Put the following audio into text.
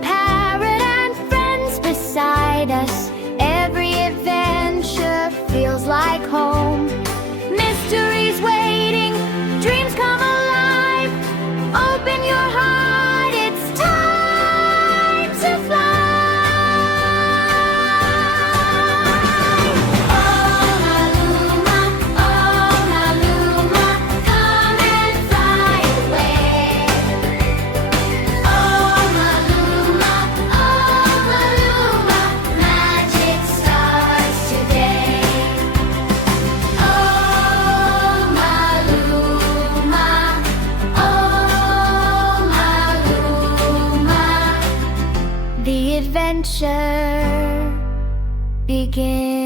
parrot and friends beside us. Every adventure feels like home. Mysteries waiting, dreams come alive. Open your heart, it's time to fly. OMMALOOMA, OMMALOOMA, come and fly away. OMMALOOMA, OMMALOOMA, magic starts today. OMMALOOMA, OMMALOOMA, the adventure begins.